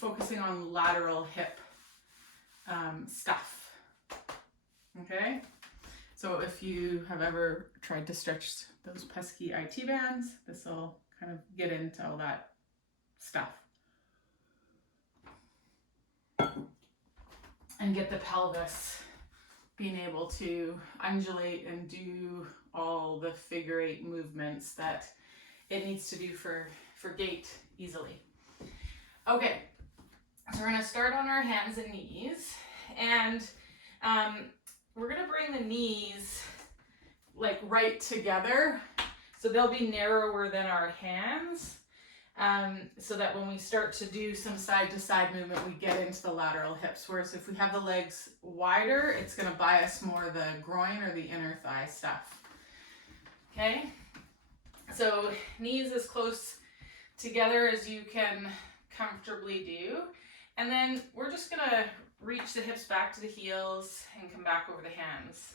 focusing on lateral hip stuff. Okay, so if you have ever tried to stretch those pesky IT bands, this will kind of get into all that stuff and get the pelvis being able to undulate and do all the figure 8 movements that it needs to do for gait easily. Okay, so we're going to start on our hands and knees, and we're going to bring the knees like right together, so they'll be narrower than our hands, so that when we start to do some side to side movement, we get into the lateral hips. Whereas if we have the legs wider, it's going to bias more the groin or the inner thigh stuff. Okay, so knees as close together as you can comfortably do, and then we're just going to reach the hips back to the heels and come back over the hands.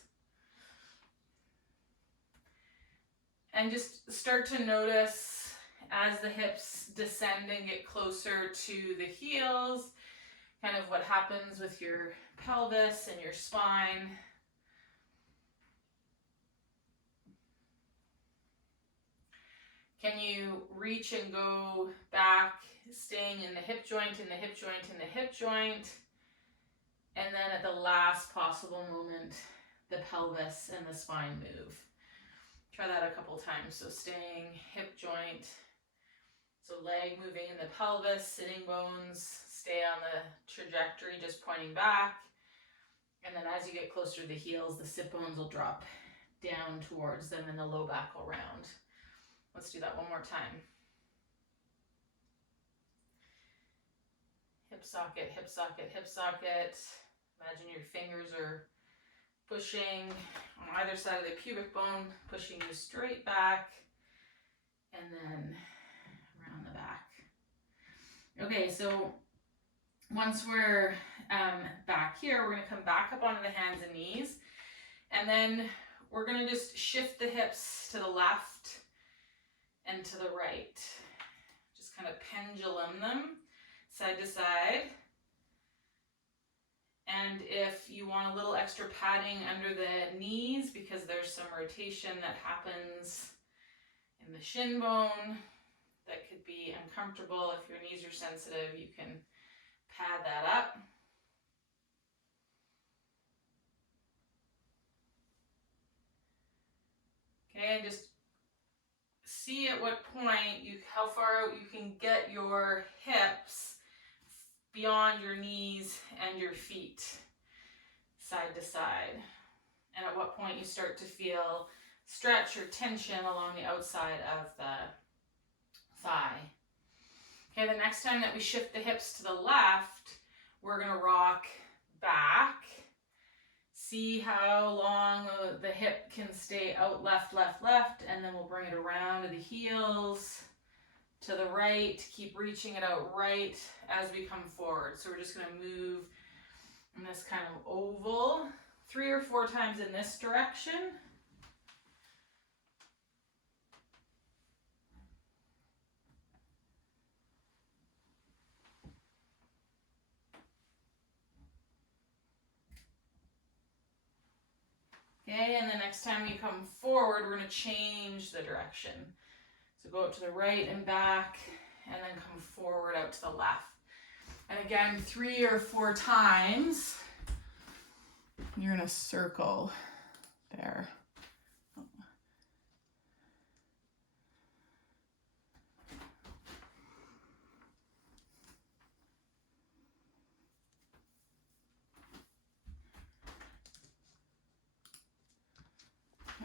And just start to notice as the hips descend and get closer to the heels, kind of what happens with your pelvis and your spine. Can you reach and go back, staying in the hip joint, in the hip joint, in the hip joint, and then at the last possible moment, the pelvis and the spine move. Try that a couple times. So staying hip joint, so leg moving in the pelvis, sitting bones stay on the trajectory, just pointing back. And then as you get closer to the heels, the sit bones will drop down towards them and the low back will round. Let's do that one more time. Hip socket, hip socket, hip socket. Imagine your fingers are pushing on either side of the pubic bone, pushing you straight back, and then around the back. Okay, so once we're back here, we're going to come back up onto the hands and knees, and then we're going to just shift the hips to the left and to the right. Just kind of pendulum them side to side. And if you want a little extra padding under the knees, because there's some rotation that happens in the shin bone that could be uncomfortable, if your knees are sensitive, you can pad that up. Okay, and just see at what point how far out you can get your hips beyond your knees and your feet, side to side. And at what point you start to feel stretch or tension along the outside of the thigh. Okay, the next time that we shift the hips to the left, we're going to rock back. See how long the hip can stay out left, left, left, and then we'll bring it around to the heels, to the right, keep reaching it out right as we come forward. So we're just going to move in this kind of oval 3 or 4 times in this direction. Okay, and the next time you come forward, we're going to change the direction. So go up to the right and back, and then come forward out to the left. And again, 3 or 4 times, you're going to circle there.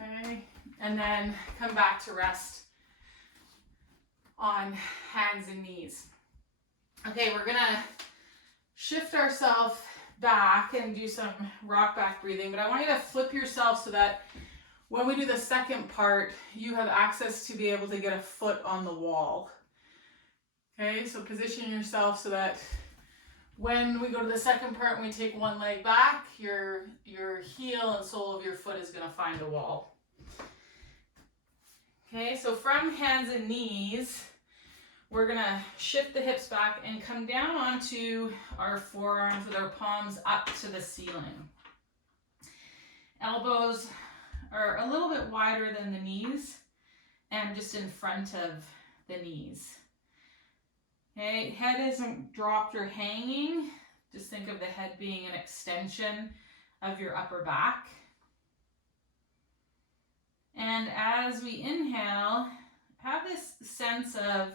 Okay, and then come back to rest on hands and knees. Okay, we're gonna shift ourselves back and do some rock back breathing, but I want you to flip yourself so that when we do the second part, you have access to be able to get a foot on the wall. Okay, so position yourself so that when we go to the second part and we take one leg back, your heel and sole of your foot is gonna find a wall. Okay, so from hands and knees, we're gonna shift the hips back and come down onto our forearms with our palms up to the ceiling. Elbows are a little bit wider than the knees and just in front of the knees. Okay, head isn't dropped or hanging. Just think of the head being an extension of your upper back. And as we inhale, have this sense of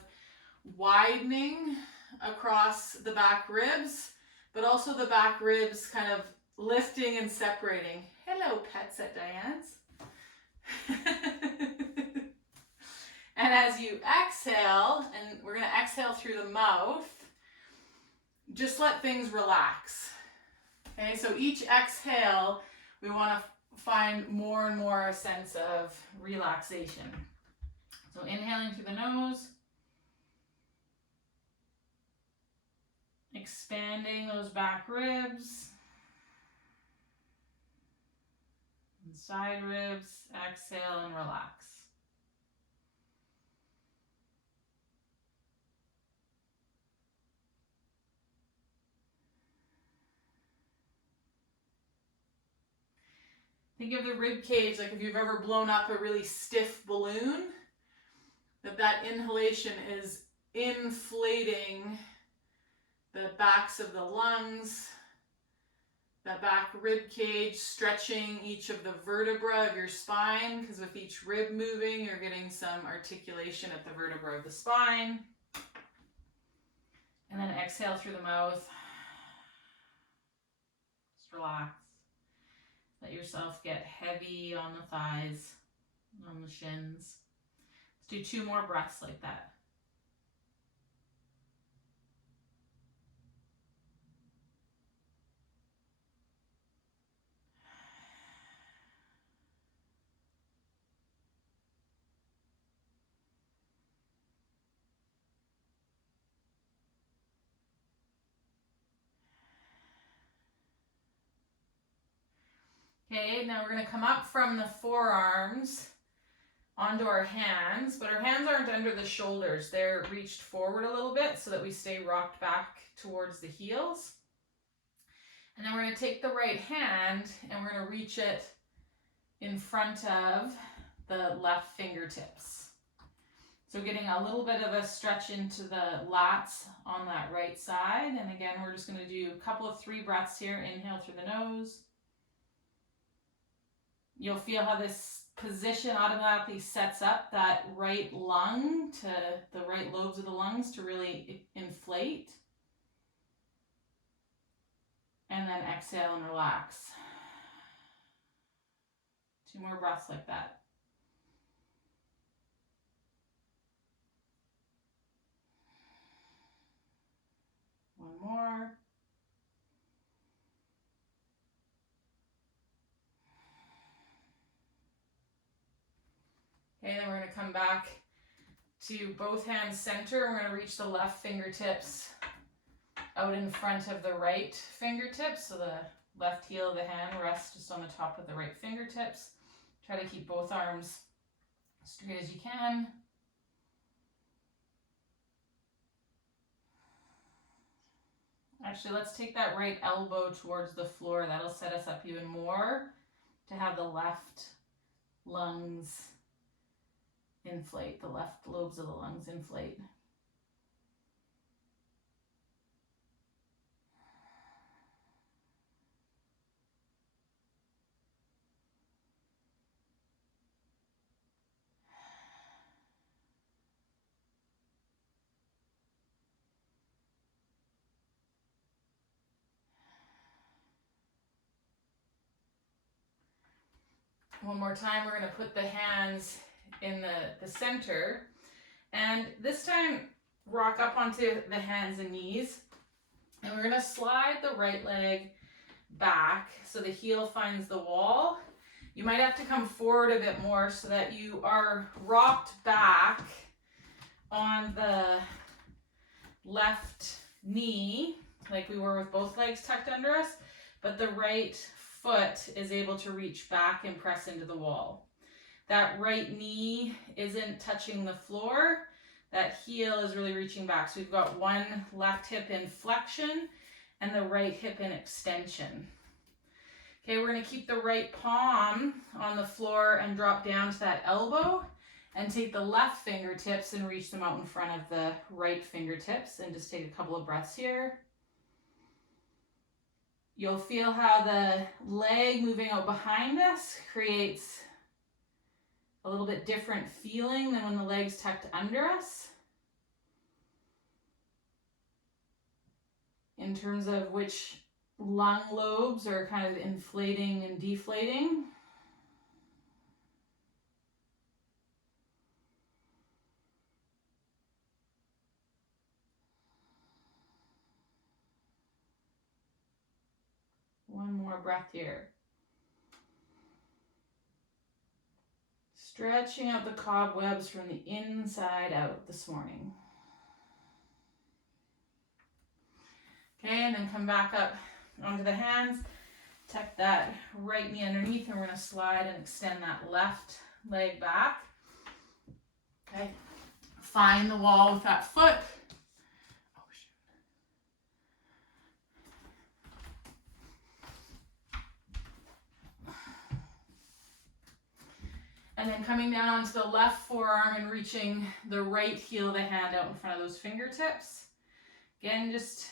widening across the back ribs, but also the back ribs kind of lifting and separating. Hello, pets at Diane's. And as you exhale, and we're going to exhale through the mouth, just let things relax. Okay, so each exhale, we want to find more and more a sense of relaxation. So inhaling through the nose, expanding those back ribs, and side ribs, exhale and relax. Think of the rib cage, like if you've ever blown up a really stiff balloon, that inhalation is inflating the backs of the lungs, the back rib cage, stretching each of the vertebrae of your spine, because with each rib moving, you're getting some articulation at the vertebra of the spine. And then exhale through the mouth. Just relax. Let yourself get heavy on the thighs, on the shins. Let's do 2 more breaths like that. Okay, now we're going to come up from the forearms onto our hands, but our hands aren't under the shoulders. They're reached forward a little bit so that we stay rocked back towards the heels. And then we're going to take the right hand and we're going to reach it in front of the left fingertips. So getting a little bit of a stretch into the lats on that right side. And again, we're just going to do a couple of 3 breaths here. Inhale through the nose. You'll feel how this position automatically sets up that right lung to the right lobes of the lungs to really inflate. And then exhale and relax. 2 more breaths like that. One more. Okay, then we're going to come back to both hands center. We're going to reach the left fingertips out in front of the right fingertips. So the left heel of the hand rests just on the top of the right fingertips. Try to keep both arms straight as you can. Actually, let's take that right elbow towards the floor. That'll set us up even more to have the left lungs inflate, the left lobes of the lungs inflate. One more time, we're going to put the hands in the center, and this time rock up onto the hands and knees, and we're going to slide the right leg back so the heel finds the wall. You might have to come forward a bit more so that you are rocked back on the left knee like we were with both legs tucked under us, but the right foot is able to reach back and press into the wall. That right knee isn't touching the floor. that heel is really reaching back. So we've got one left hip in flexion and the right hip in extension. Okay, we're gonna keep the right palm on the floor and drop down to that elbow and take the left fingertips and reach them out in front of the right fingertips, and just take a couple of breaths here. You'll feel how the leg moving out behind us creates a little bit different feeling than when the leg's tucked under us, in terms of which lung lobes are kind of inflating and deflating. One more breath here. Stretching out the cobwebs from the inside out this morning. Okay, and then come back up onto the hands. Tuck that right knee underneath, and we're going to slide and extend that left leg back. Okay, find the wall with that foot. Oh, shoot. And then coming down onto the left forearm and reaching the right heel of the hand out in front of those fingertips. Again, just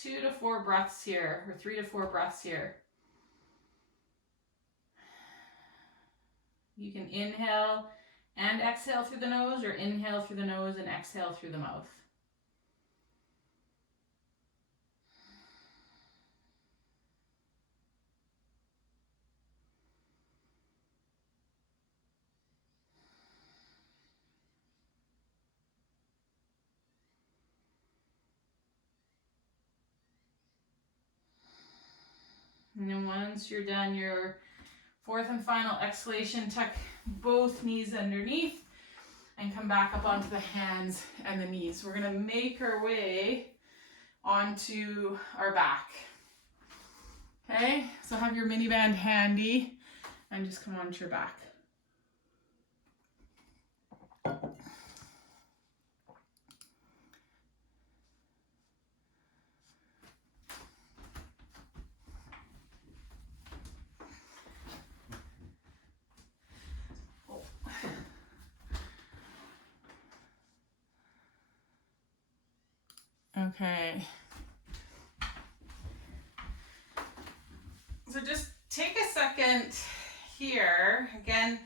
2 to 4 breaths here, or 3 to 4 breaths here. You can inhale and exhale through the nose, or inhale through the nose and exhale through the mouth. And then once you're done your fourth and final exhalation, tuck both knees underneath and come back up onto the hands and the knees. We're gonna make our way onto our back. Okay, so have your mini band handy and just come onto your back. Okay. So just take a second here. Again,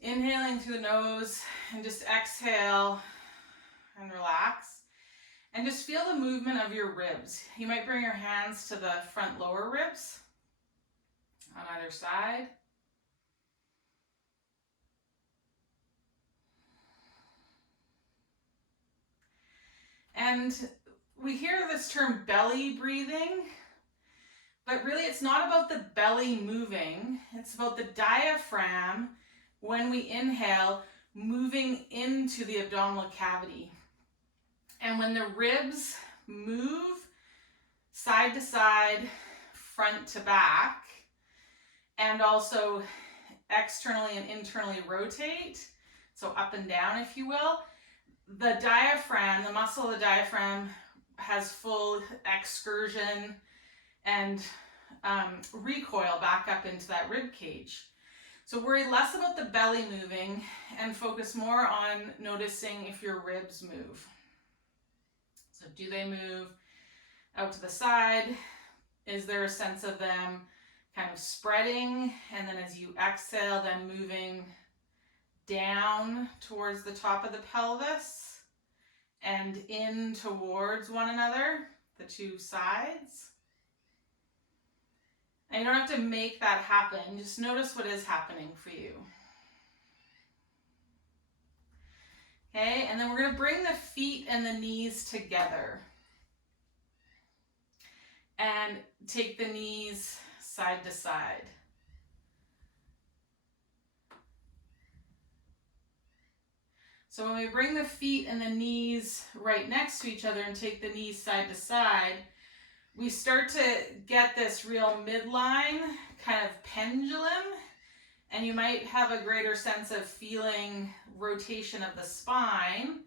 inhaling through the nose and just exhale and relax. And just feel the movement of your ribs. You might bring your hands to the front lower ribs on either side. And we hear this term belly breathing, but really it's not about the belly moving. It's about the diaphragm, when we inhale, moving into the abdominal cavity. And when the ribs move side to side, front to back, and also externally and internally rotate, so up and down, if you will, the diaphragm, the muscle of the diaphragm, has full excursion and recoil back up into that rib cage. So worry less about the belly moving and focus more on noticing if your ribs move. So do they move out to the side? Is there a sense of them kind of spreading? And then as you exhale, them moving down towards the top of the pelvis and in towards one another, the two sides. And you don't have to make that happen. Just notice what is happening for you. Okay, and then we're going to bring the feet and the knees together. And take the knees side to side. So when we bring the feet and the knees right next to each other and take the knees side to side, we start to get this real midline kind of pendulum, and you might have a greater sense of feeling rotation of the spine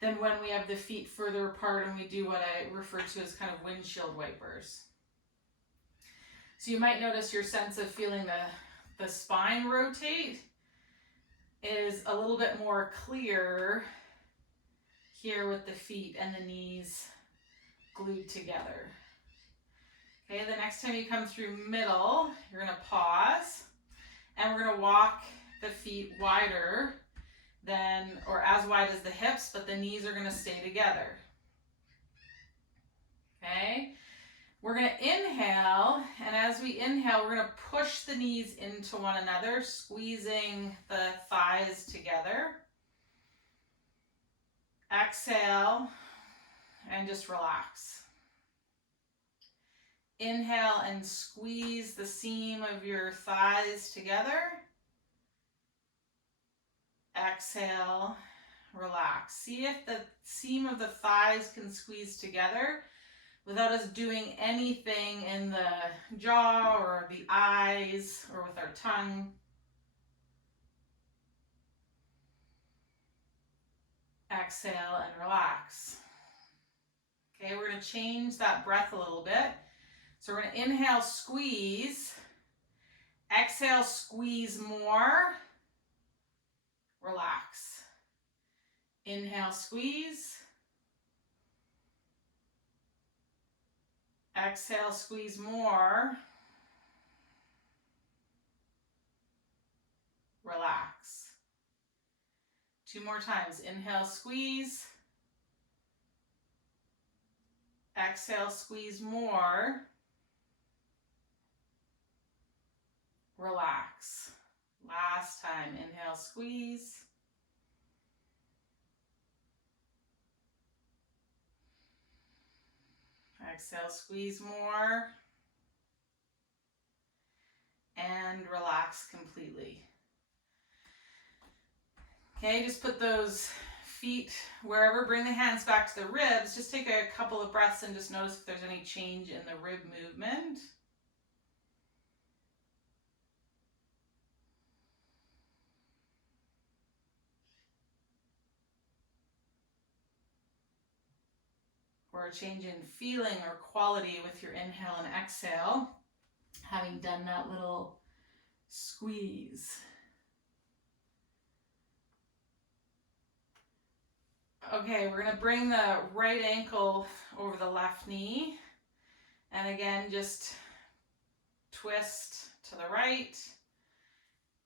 than when we have the feet further apart and we do what I refer to as kind of windshield wipers. So you might notice your sense of feeling the spine rotate is a little bit more clear here with the feet and the knees glued together. Okay, the next time you come through middle, you're going to pause and we're going to walk the feet wider than, or as wide as the hips, but the knees are going to stay together. Okay, we're going to inhale, and as we inhale, we're going to push the knees into one another, squeezing the thighs together. Exhale, and just relax. Inhale and squeeze the seam of your thighs together. Exhale, relax. See if the seam of the thighs can squeeze together without us doing anything in the jaw or the eyes or with our tongue. Exhale and relax. Okay, we're going to change that breath a little bit. So we're going to inhale, squeeze. Exhale, squeeze more. Relax. Inhale, squeeze. Exhale, squeeze more. Relax. 2 more times. Inhale, squeeze. Exhale, squeeze more. Relax. Last time. Inhale, squeeze. Exhale, squeeze more. And relax completely. Okay, just put those feet wherever. Bring the hands back to the ribs. Just take a couple of breaths and just notice if there's any change in the rib movement. Or a change in feeling or quality with your inhale and exhale, having done that little squeeze. Okay, we're going to bring the right ankle over the left knee. And again, just twist to the right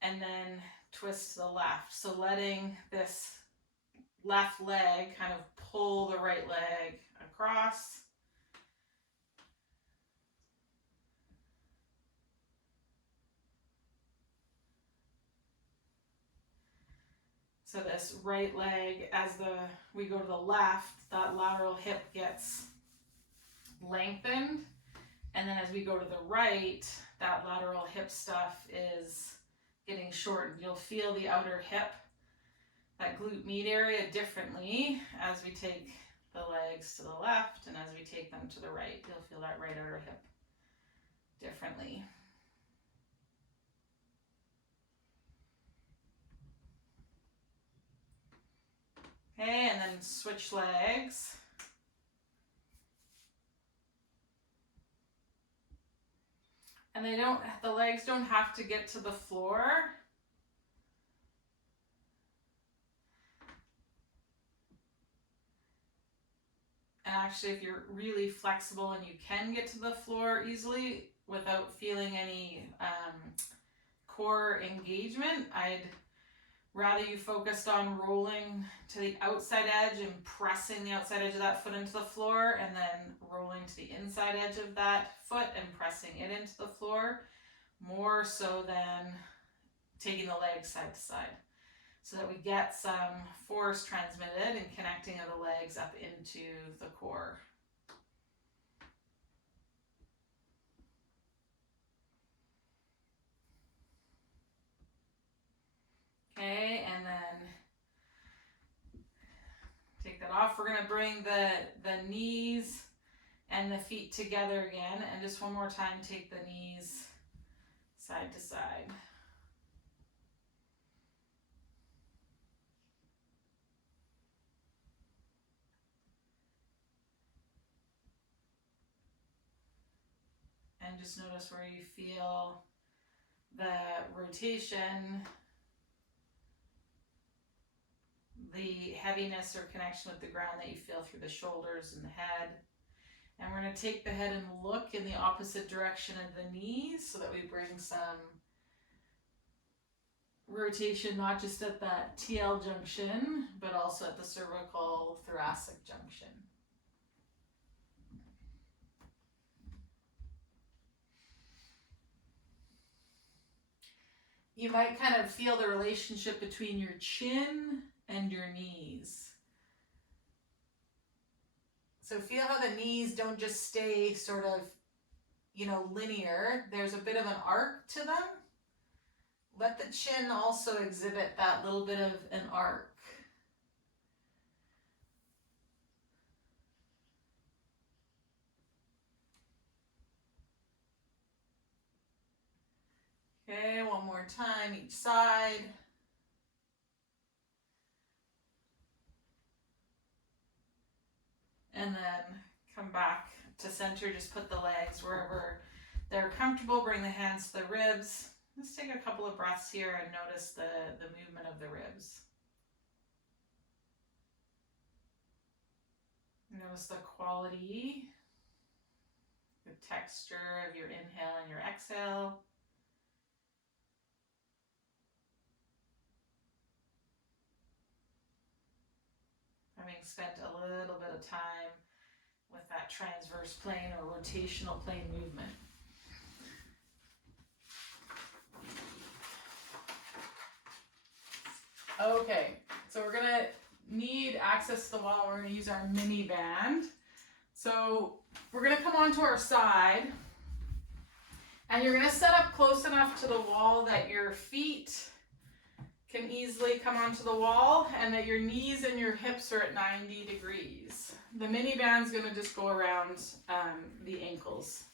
and then twist to the left. So letting this left leg kind of pull the right leg across. So this right leg, as we go to the left, that lateral hip gets lengthened. And then as we go to the right, that lateral hip stuff is getting shortened. You'll feel the outer hip, that glute med area, differently as we take the legs to the left and as we take them to the right. You'll feel that right outer hip differently. Okay, and then switch legs. And the legs don't have to get to the floor. And actually, if you're really flexible and you can get to the floor easily without feeling any core engagement, I'd rather you focused on rolling to the outside edge and pressing the outside edge of that foot into the floor, and then rolling to the inside edge of that foot and pressing it into the floor, more so than taking the legs side to side, so that we get some force transmitted and connecting of the legs up into the core. Okay, and then take that off. We're going to bring the knees and the feet together again, and just one more time, take the knees side to side. And just notice where you feel the rotation, the heaviness or connection with the ground that you feel through the shoulders and the head. And we're going to take the head and look in the opposite direction of the knees so that we bring some rotation, not just at that TL junction, but also at the cervical thoracic junction. You might kind of feel the relationship between your chin and your knees. So feel how the knees don't just stay sort of, linear. There's a bit of an arc to them. Let the chin also exhibit that little bit of an arc. Okay, one more time, each side. And then come back to center. Just put the legs wherever they're comfortable. Bring the hands to the ribs. Let's take a couple of breaths here and notice the movement of the ribs. Notice the quality, the texture of your inhale and your exhale. Having spent a little bit of time with that transverse plane or rotational plane movement. Okay, so we're gonna need access to the wall. We're gonna use our mini band. So we're gonna come onto our side, and you're gonna set up close enough to the wall that your feet can easily come onto the wall and that your knees and your hips are at 90 degrees. The mini band's gonna just go around the ankles.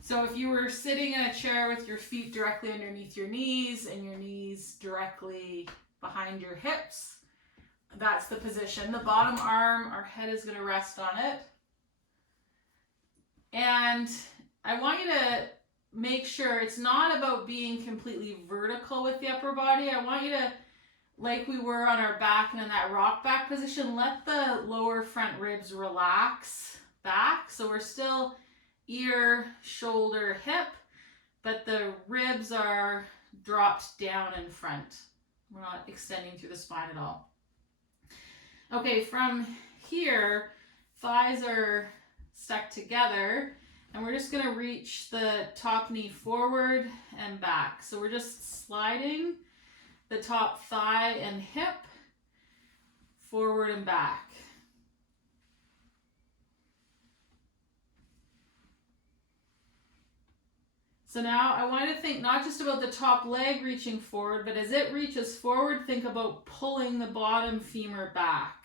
So if you were sitting in a chair with your feet directly underneath your knees and your knees directly behind your hips, that's the position. The bottom arm, our head is going to rest on it. And I want you to make sure it's not about being completely vertical with the upper body. I want you to, like we were on our back and in that rock back position, let the lower front ribs relax back. So we're still ear, shoulder, hip, but the ribs are dropped down in front. We're not extending through the spine at all. Okay, from here, thighs are stuck together, and we're just going to reach the top knee forward and back. So we're just sliding the top thigh and hip forward and back. So now I want you to think not just about the top leg reaching forward, but as it reaches forward, think about pulling the bottom femur back.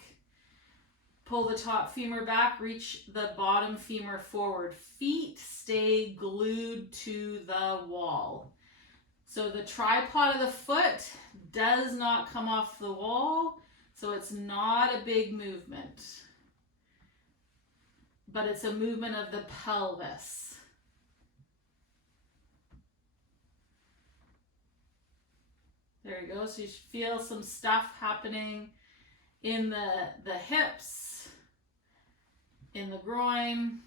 Pull the top femur back, reach the bottom femur forward. Feet stay glued to the wall. So the tripod of the foot does not come off the wall, so it's not a big movement. But it's a movement of the pelvis. There you go. So you feel some stuff happening in the hips, in the groin.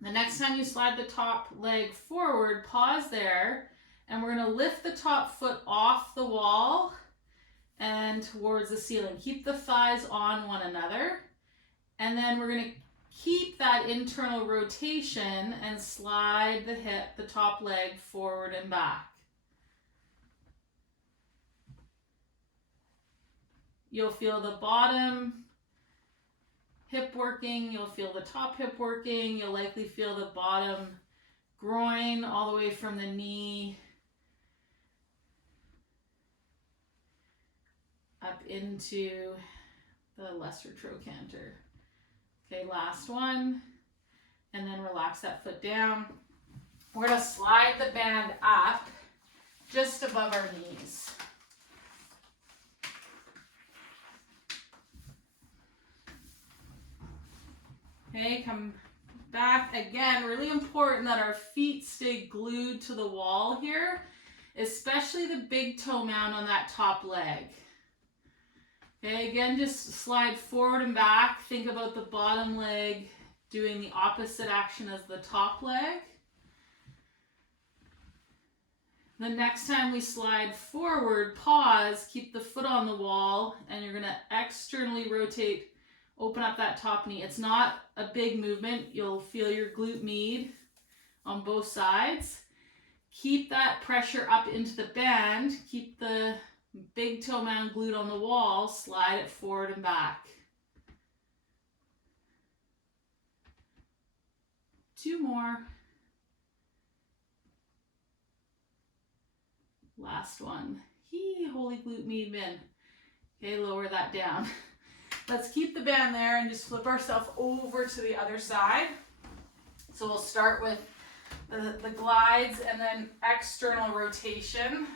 The next time you slide the top leg forward, pause there, and we're going to lift the top foot off the wall and towards the ceiling. Keep the thighs on one another, and then we're going to keep that internal rotation and slide the top leg forward and back. You'll feel the bottom hip working, you'll feel the top hip working, you'll likely feel the bottom groin all the way from the knee up into the lesser trochanter. Okay, last one, and then relax that foot down. We're gonna slide the band up just above our knees. Okay, come back again. Really important that our feet stay glued to the wall here, especially the big toe mound on that top leg. Okay, again, just slide forward and back. Think about the bottom leg doing the opposite action as the top leg. The next time we slide forward, pause, keep the foot on the wall, and you're gonna externally rotate, open up that top knee. It's not a big movement. You'll feel your glute med on both sides. Keep that pressure up into the band. Keep the big toe mound glued on the wall. Slide it forward and back. 2 more. Last one. Holy glute med min. Okay, lower that down. Let's keep the band there and just flip ourselves over to the other side. So we'll start with the glides and then external rotation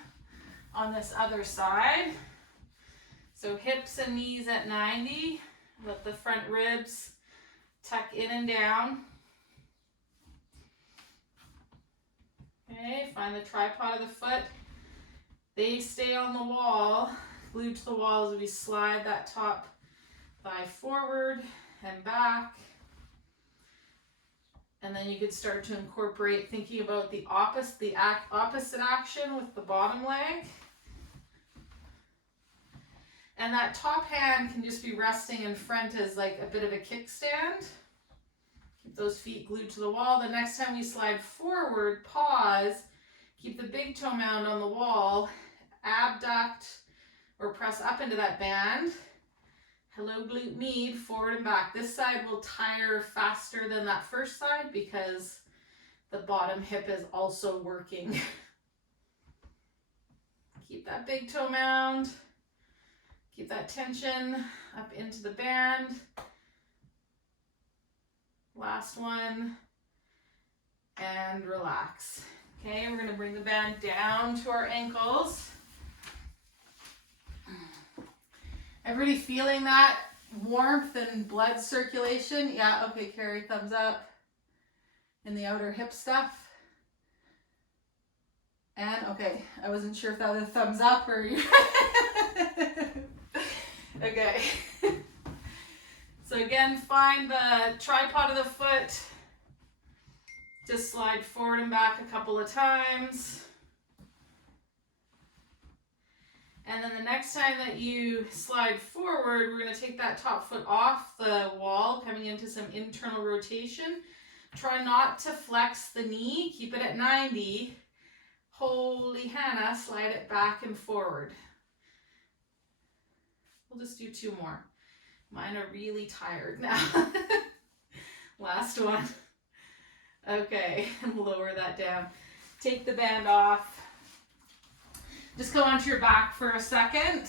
on this other side. So hips and knees at 90. Let the front ribs tuck in and down. Okay, find the tripod of the foot. They stay on the wall, glued to the wall as we slide that top thigh forward and back. And then you could start to incorporate thinking about the opposite action with the bottom leg. And that top hand can just be resting in front as like a bit of a kickstand. Keep those feet glued to the wall. The next time we slide forward, pause, keep the big toe mound on the wall, abduct or press up into that band. Hello glute med, forward and back. This side will tire faster than that first side because the bottom hip is also working. Keep that big toe mound. Keep that tension up into the band. Last one. And relax. Okay, we're going to bring the band down to our ankles. Everybody feeling that warmth and blood circulation? Yeah, okay, Carrie, thumbs up. In the outer hip stuff. And, okay, I wasn't sure if that was a thumbs up or you... Okay. So again, find the tripod of the foot. Just slide forward and back a couple of times. And then the next time that you slide forward, we're going to take that top foot off the wall, coming into some internal rotation. Try not to flex the knee. Keep it at 90. Holy Hannah, slide it back and forward. We'll just do 2 more. Mine are really tired now. Last one. Okay, lower that down. Take the band off. Just go onto your back for a second.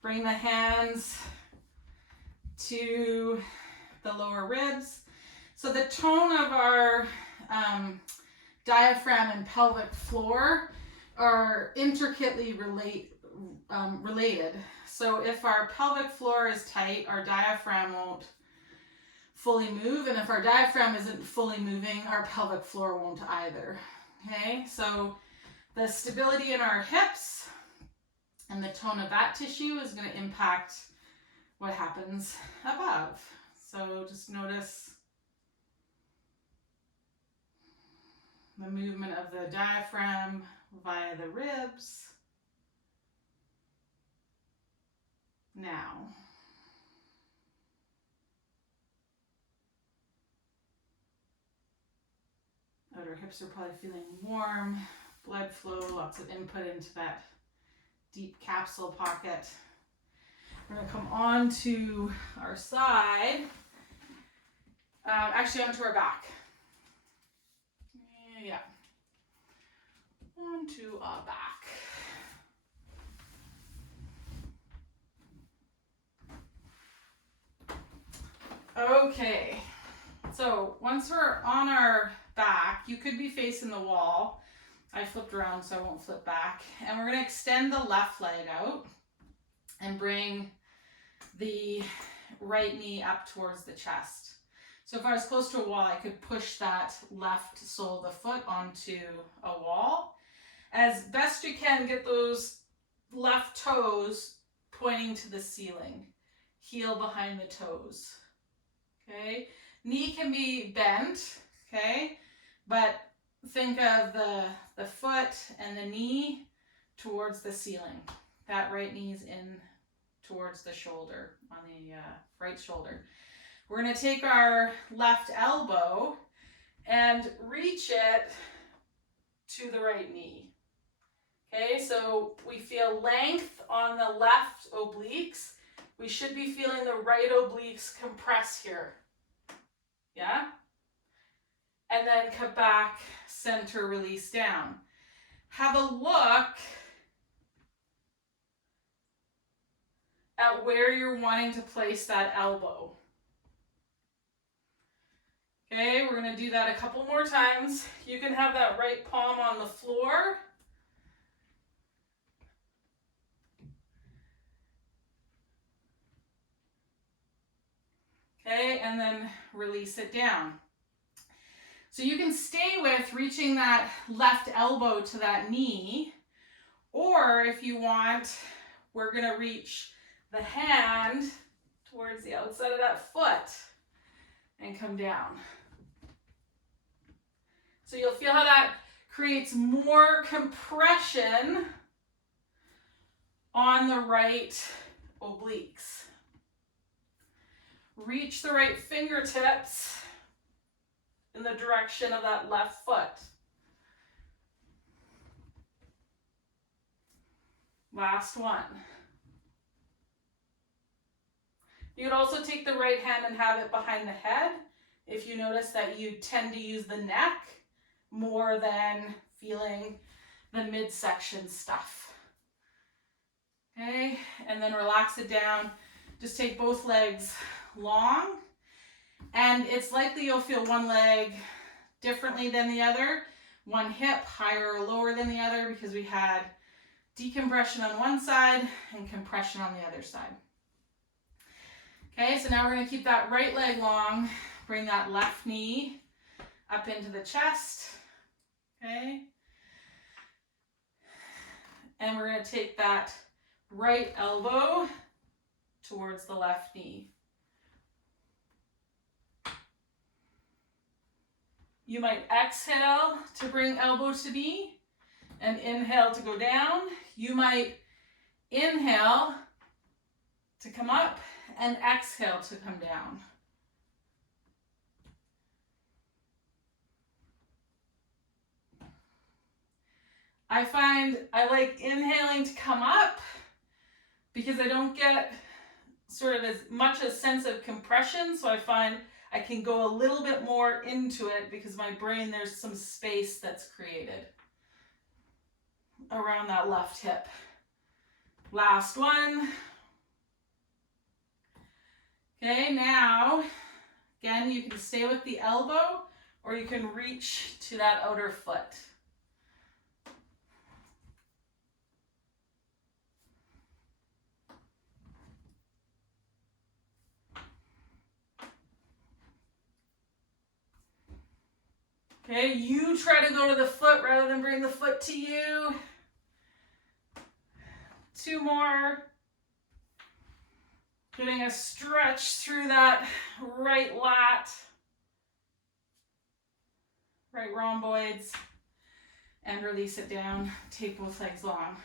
Bring the hands to the lower ribs. So the tone of our diaphragm and pelvic floor are intricately related. So if our pelvic floor is tight, our diaphragm won't fully move, and if our diaphragm isn't fully moving, our pelvic floor won't either. Okay, so the stability in our hips and the tone of that tissue is going to impact what happens above. So just notice the movement of the diaphragm via the ribs. Now, outer hips are probably feeling warm, blood flow, lots of input into that deep capsule pocket. We're going to come on to our side, actually onto our back. Yeah, onto our back. Okay, so once we're on our back, you could be facing the wall. I flipped around so I won't flip back. And we're going to extend the left leg out and bring the right knee up towards the chest. So if I was close to a wall, I could push that left sole of the foot onto a wall. As best you can, get those left toes pointing to the ceiling. Heel behind the toes. Okay? Knee can be bent, okay? But think of the foot and the knee towards the ceiling. That right knee is in towards the shoulder, on the right shoulder. We're going to take our left elbow and reach it to the right knee. Okay, so we feel length on the left obliques. We should be feeling the right obliques compress here. Yeah? And then come back, center, release down. Have a look at where you're wanting to place that elbow. Okay, we're going to do that a couple more times. You can have that right palm on the floor. Okay, and then release it down. So you can stay with reaching that left elbow to that knee, or if you want, we're going to reach the hand towards the outside of that foot and come down. So you'll feel how that creates more compression on the right obliques. Reach the right fingertips in the direction of that left foot. Last one. You could also take the right hand and have it behind the head if you notice that you tend to use the neck more than feeling the midsection stuff. Okay, and then relax it down. Just take both legs long, and it's likely you'll feel one leg differently than the other, one hip higher or lower than the other, because we had decompression on one side and compression on the other side. Okay, so now we're going to keep that right leg long, bring that left knee up into the chest, okay, and we're going to take that right elbow towards the left knee. You might exhale to bring elbow to knee and inhale to go down. You might inhale to come up and exhale to come down. I find I like inhaling to come up because I don't get sort of as much a sense of compression, so I find I can go a little bit more into it because my brain, there's some space that's created around that left hip. Last one. Okay, now, again, you can stay with the elbow or you can reach to that outer foot. Okay, you try to go to the foot rather than bring the foot to you. 2 more. Getting a stretch through that right lat, right rhomboids, and release it down. Take both legs long.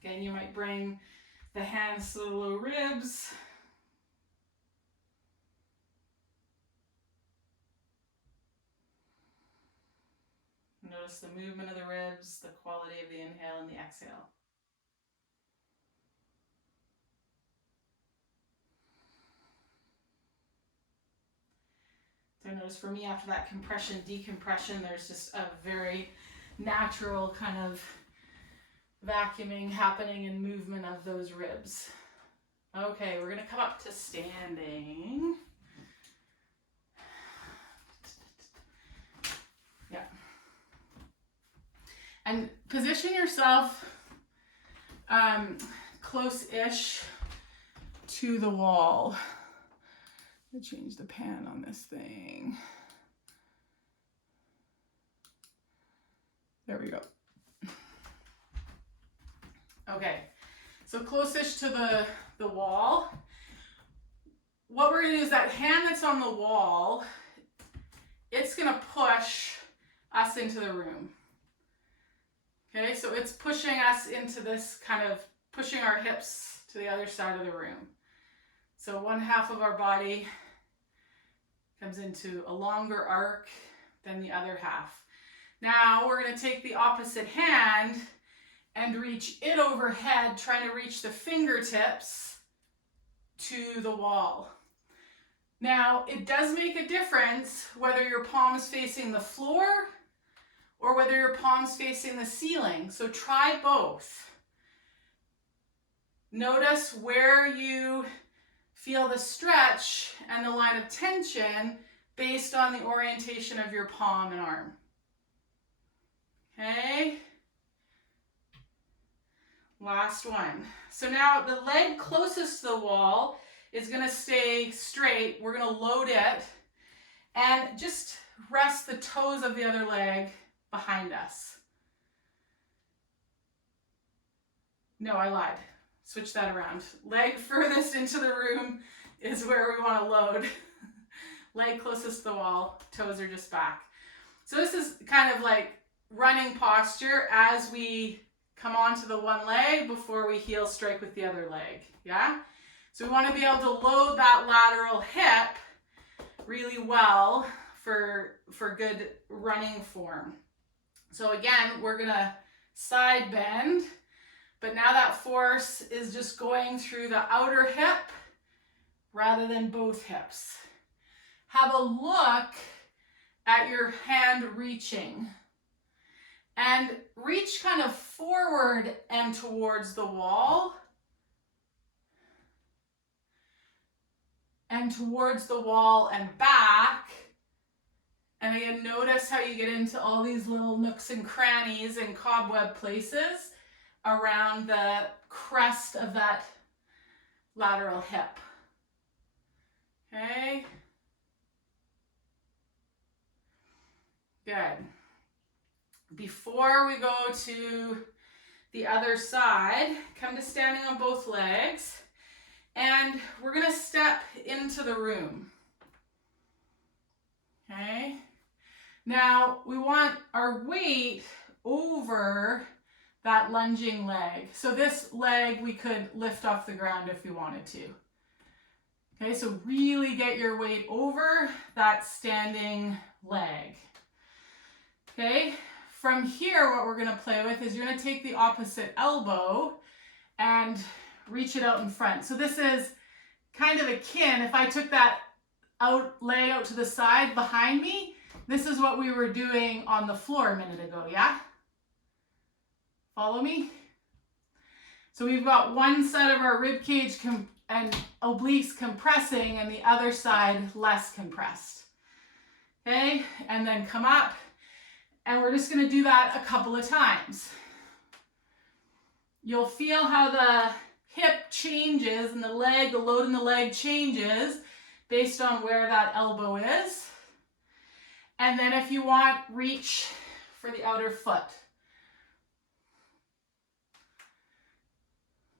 Again, you might bring the hands to the low ribs. Notice the movement of the ribs, the quality of the inhale and the exhale. So notice for me, after that compression, decompression, there's just a very natural kind of vacuuming happening and movement of those ribs. Okay, we're going to come up to standing. Yeah. And position yourself close-ish to the wall. I change the pan on this thing. There we go. Okay, so close-ish to the wall. What we're gonna do is that hand that's on the wall, it's gonna push us into the room. Okay, so it's pushing us into this kind of, pushing our hips to the other side of the room. So one half of our body comes into a longer arc than the other half. Now we're going to take the opposite hand and reach it overhead, trying to reach the fingertips to the wall. Now it does make a difference whether your palm's facing the floor or whether your palm's facing the ceiling. So try both. Notice where you feel the stretch and the line of tension based on the orientation of your palm and arm. Okay. Last one. So now the leg closest to the wall is going to stay straight. We're going to load it and just rest the toes of the other leg behind us. No, I lied. Switch that around. Leg furthest into the room is where we want to load. Leg closest to the wall, toes are just back. So this is kind of like running posture as we come onto the one leg before we heel strike with the other leg, yeah? So we want to be able to load that lateral hip really well for good running form. So again, we're gonna side bend, but now that force is just going through the outer hip rather than both hips. Have a look at your hand reaching. And reach kind of forward and towards the wall. And towards the wall and back. And again, notice how you get into all these little nooks and crannies and cobweb places around the crest of that lateral hip. Okay. Good. Before we go to the other side, come to standing on both legs, and we're going to step into the room. Okay. Now we want our weight over that lunging leg. So this leg we could lift off the ground if we wanted to. Okay, so really get your weight over that standing leg. Okay. From here, what we're going to play with is you're going to take the opposite elbow and reach it out in front. So this is kind of akin, if I took that leg out to the side behind me, this is what we were doing on the floor a minute ago, yeah? Follow me? So we've got one side of our rib cage and obliques compressing and the other side less compressed. Okay, and then come up. And we're just going to do that a couple of times. You'll feel how the hip changes and the load in the leg changes based on where that elbow is. And then if you want, reach for the outer foot.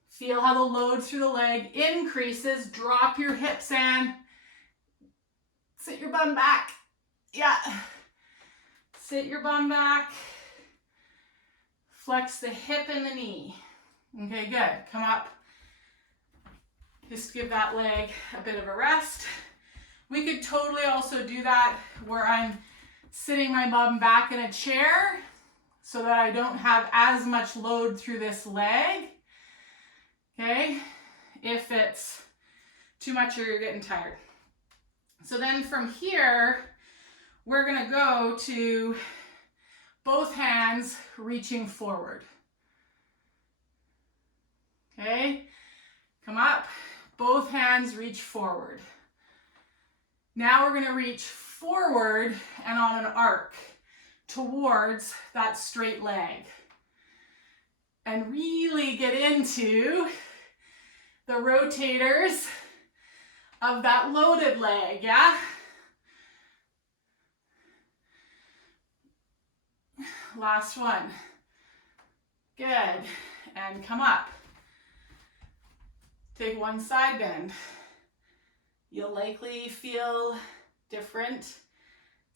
Feel how the load through the leg increases. Drop your hips in. Sit your bum back. Yeah. Sit your bum back. Flex the hip and the knee. Okay, good. Come up. Just give that leg a bit of a rest. We could totally also do that where I'm sitting my bum back in a chair so that I don't have as much load through this leg. Okay, if it's too much or you're getting tired. So then from here, we're going to go to both hands reaching forward. Okay, come up, both hands reach forward. Now we're going to reach forward and on an arc towards that straight leg. and really get into the rotators of that loaded leg, yeah? Last one. Good. And come up. Take one side bend. You'll likely feel different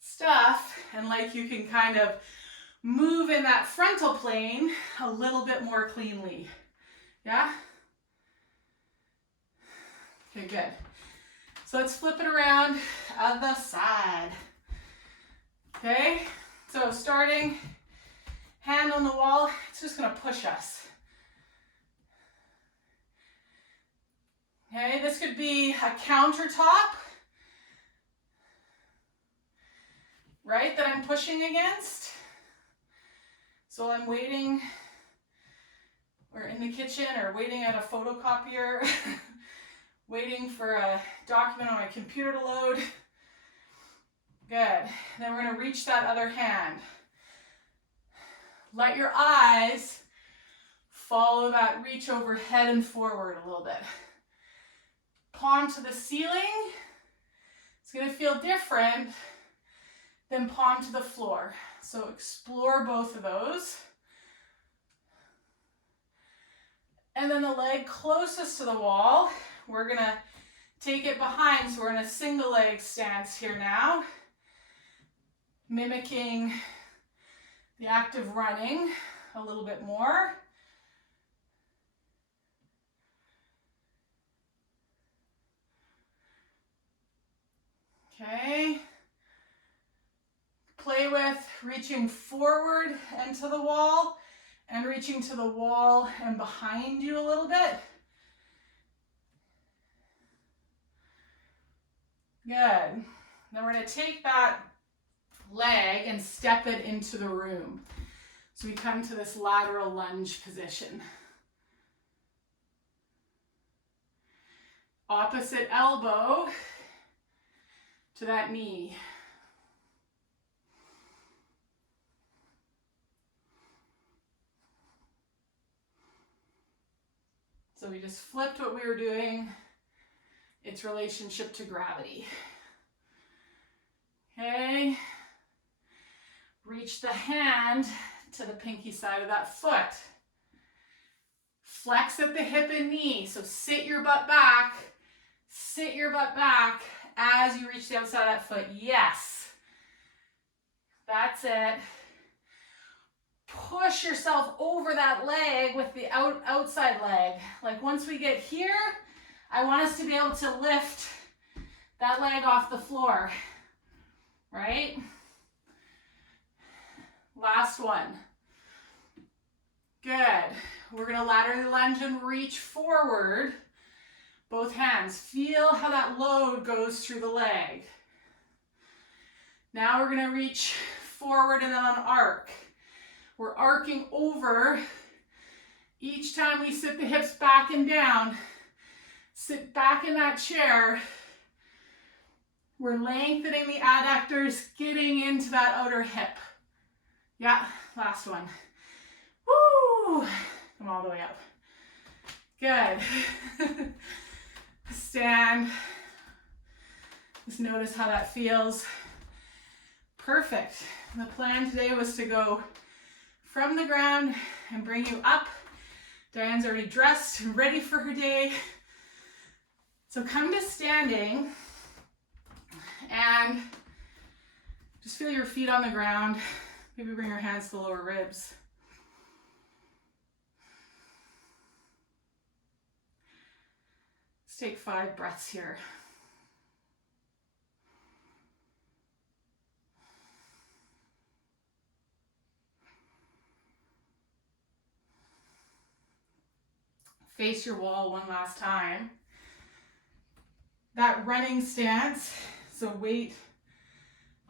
stuff and like you can kind of move in that frontal plane a little bit more cleanly. Yeah? Okay, good. So let's flip it around other side. Okay? So starting, hand on the wall, it's just gonna push us. Okay, this could be a countertop, right, that I'm pushing against. So I'm waiting, or in the kitchen, or waiting at a photocopier, waiting for a document on my computer to load. Good. Then we're going to reach that other hand. Let your eyes follow that reach overhead and forward a little bit. Palm to the ceiling. It's going to feel different than palm to the floor. So explore both of those. And then the leg closest to the wall, we're going to take it behind. So we're in a single leg stance here now, mimicking the act of running a little bit more. Okay. Play with reaching forward and to the wall, and reaching to the wall and behind you a little bit. Good. Then we're going to take that leg and step it into the room. So we come to this lateral lunge position. Opposite elbow to that knee. So we just flipped what we were doing, its relationship to gravity. Okay. Reach the hand to the pinky side of that foot. Flex at the hip and knee. So sit your butt back as you reach the outside of that foot. Yes. That's it. Push yourself over that leg with the outside leg. Like once we get here, I want us to be able to lift that leg off the floor, right? Last one. Good. We're gonna laterally lunge and reach forward. Both hands. Feel how that load goes through the leg. Now we're gonna reach forward and then on arc. We're arcing over. Each time we sit the hips back and down, sit back in that chair. We're lengthening the adductors, getting into that outer hip. Yeah, last one. Woo! Come all the way up. Good. Stand. Just notice how that feels. Perfect. The plan today was to go from the ground and bring you up. Diane's already dressed and ready for her day. So come to standing and just feel your feet on the ground. Maybe bring your hands to the lower ribs. Let's take 5 breaths here. Face your wall one last time. That running stance, so weight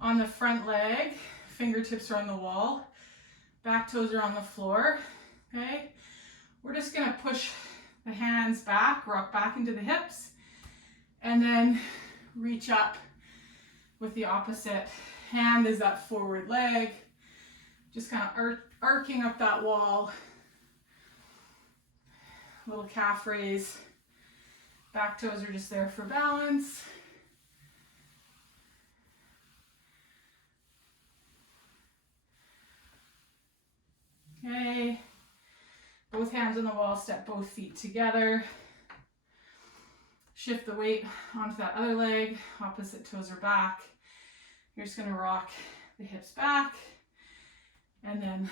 on the front leg, fingertips are on the wall, back toes are on the floor, okay? We're just gonna push the hands back, rock back into the hips, and then reach up with the opposite hand as that forward leg, just kind of arcing up that wall. little calf raise. Back toes are just there for balance. Okay, both hands on the wall, step both feet together. Shift the weight onto that other leg, opposite toes are back. You're just gonna rock the hips back and then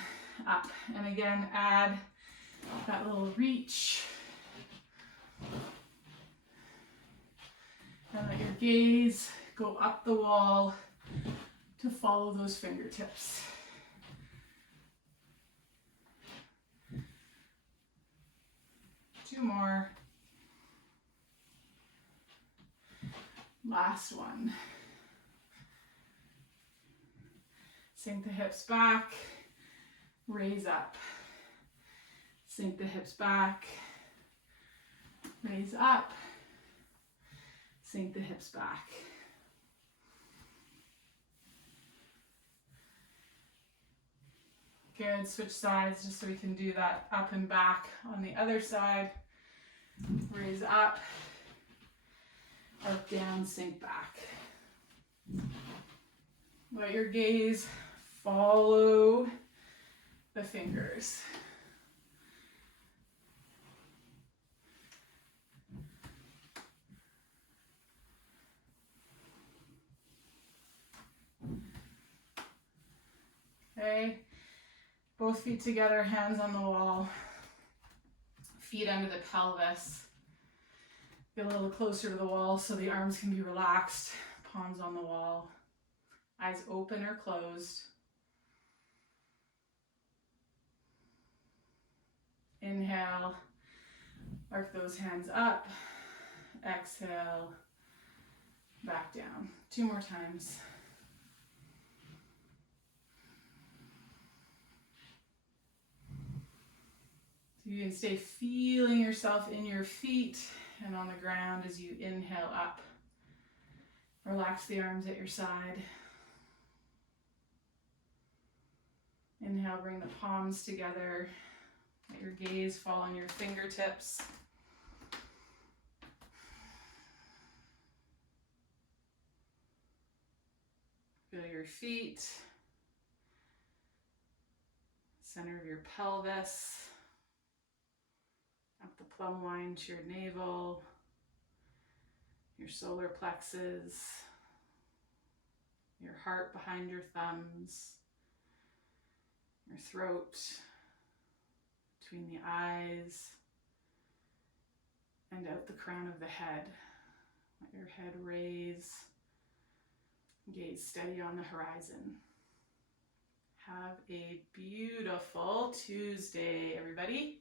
up. And again, add that little reach. And let your gaze go up the wall to follow those fingertips. Two more. Last one. Sink the hips back, raise up. Sink the hips back, raise up. Sink the hips back. Good, switch sides just so we can do that up and back on the other side. Raise up, down, sink back. Let your gaze follow the fingers. Okay, both feet together, hands on the wall, feet under the pelvis. Get a little closer to the wall so the arms can be relaxed, palms on the wall, eyes open or closed. Inhale, arc those hands up, exhale, back down. Two more times. So you can stay feeling yourself in your feet and on the ground as you inhale up. Relax the arms at your side. Inhale, bring the palms together. Let your gaze fall on your fingertips. Feel your feet, center of your pelvis, up the plumb line to your navel, your solar plexus, your heart behind your thumbs, your throat, between the eyes, and out the crown of the head. Let your head raise, gaze steady on the horizon. Have a beautiful Tuesday, everybody.